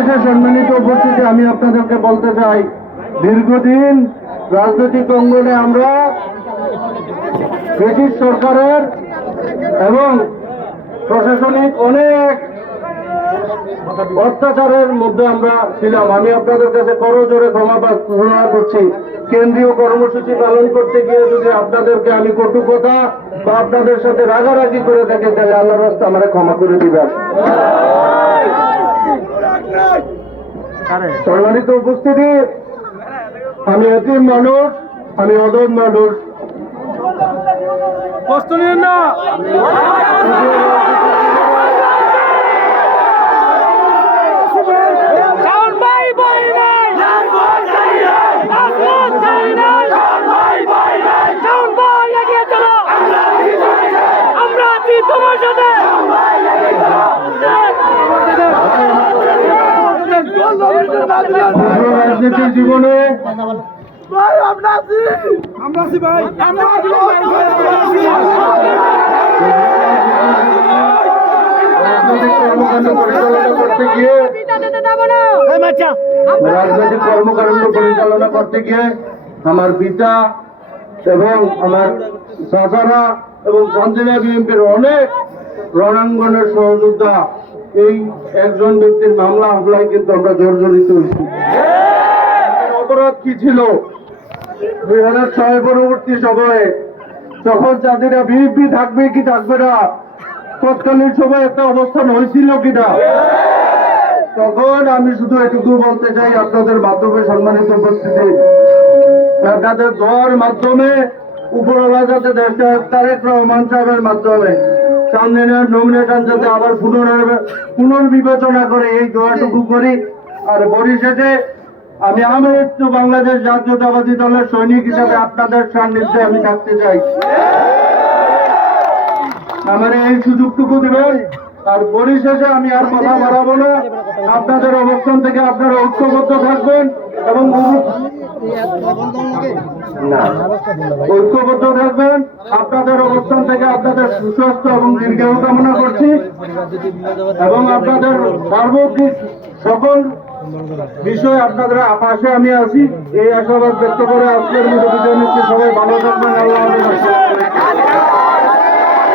সবশেষে সম্মানিত উপস্থিতি আমি আপনাদেরকে বলতে চাই, দীর্ঘদিন রাজনৈতিক অঙ্গনে আমরা ব্রিটিশ সরকারের এবং প্রশাসনিক অনেক অত্যাচারের মধ্যে আমরা ছিলাম। আমি আপনাদের কাছে করজোরে ক্ষমা প্রার্থনা করছি। কেন্দ্রীয় কর্মসূচি পালন করতে গিয়ে যদি আপনাদেরকে আমি কটু কথা বা আপনাদের সাথে রাগারাগি করে থাকি, তাহলে আল্লাহর রাস্তা আমারে ক্ষমা করে দিবেন। সম্মানিত উপস্থিতি, আমি এতিম মানুষ, আমি অদম মানুষ। কষ্ট নিন না। রাজনীতির জীবনে রাজনৈতিক কর্মকাণ্ড পরিচালনা করতে গিয়ে আমার পিতা এবং আমার চাচারা এবং চান্দিনা বিএনপির অনেক রণাঙ্গনের সহযোদ্ধা, এই একজন ব্যক্তির মামলা হামলায় কিন্তু আমরা জর্জরিত হয়েছি। অপরাধ কি ছিল? 2006 পরবর্তী সময়ে যখন চাঁদিনা বিএনপি থাকবে কি থাকবে না, তৎকালীন সময় একটা অবস্থান হয়েছিল কিনা, তখন আমি শুধু এটুকু বলতে চাই আপনাদের মাধ্যমে, সম্মানিত উপস্থিতি, আপনাদের দোয়ার মাধ্যমে উপরওয়ালা যাতে দেশটা তারেক রহমান সাহেবের মাধ্যমে চান্দিনার নমিনেশন যাতে আবার পুনর্বিবেচনা করে, এই দোয়াটুকু করি। আর পরিশেষে আমি বাংলাদেশ জাতীয়তাবাদী দলের সৈনিক হিসাবে আপনাদের সান্নিধ্যে আমি থাকতে চাই। আমার এই সুযোগটুকু দিবেন। আর পরিশেষে আমি আর কথা বাড়াবো না। আপনাদের অবস্থান থেকে আপনারা ঐক্যবদ্ধ থাকবেন এবং ঐক্যবদ্ধ থাকবেন। আপনাদের অবস্থান থেকে আপনাদের সুস্বাস্থ্য এবং দীর্ঘায়ু কামনা করছি এবং আপনাদের সার্বত্রিক সকল বিষয় আপনাদের পাশে আমি আছি, এই আশাবাদ ব্যক্ত করে আজকের মতো বিদায় নিচ্ছি। সবাই ভালো থাকবেন। আল্লাহ হাফেজ।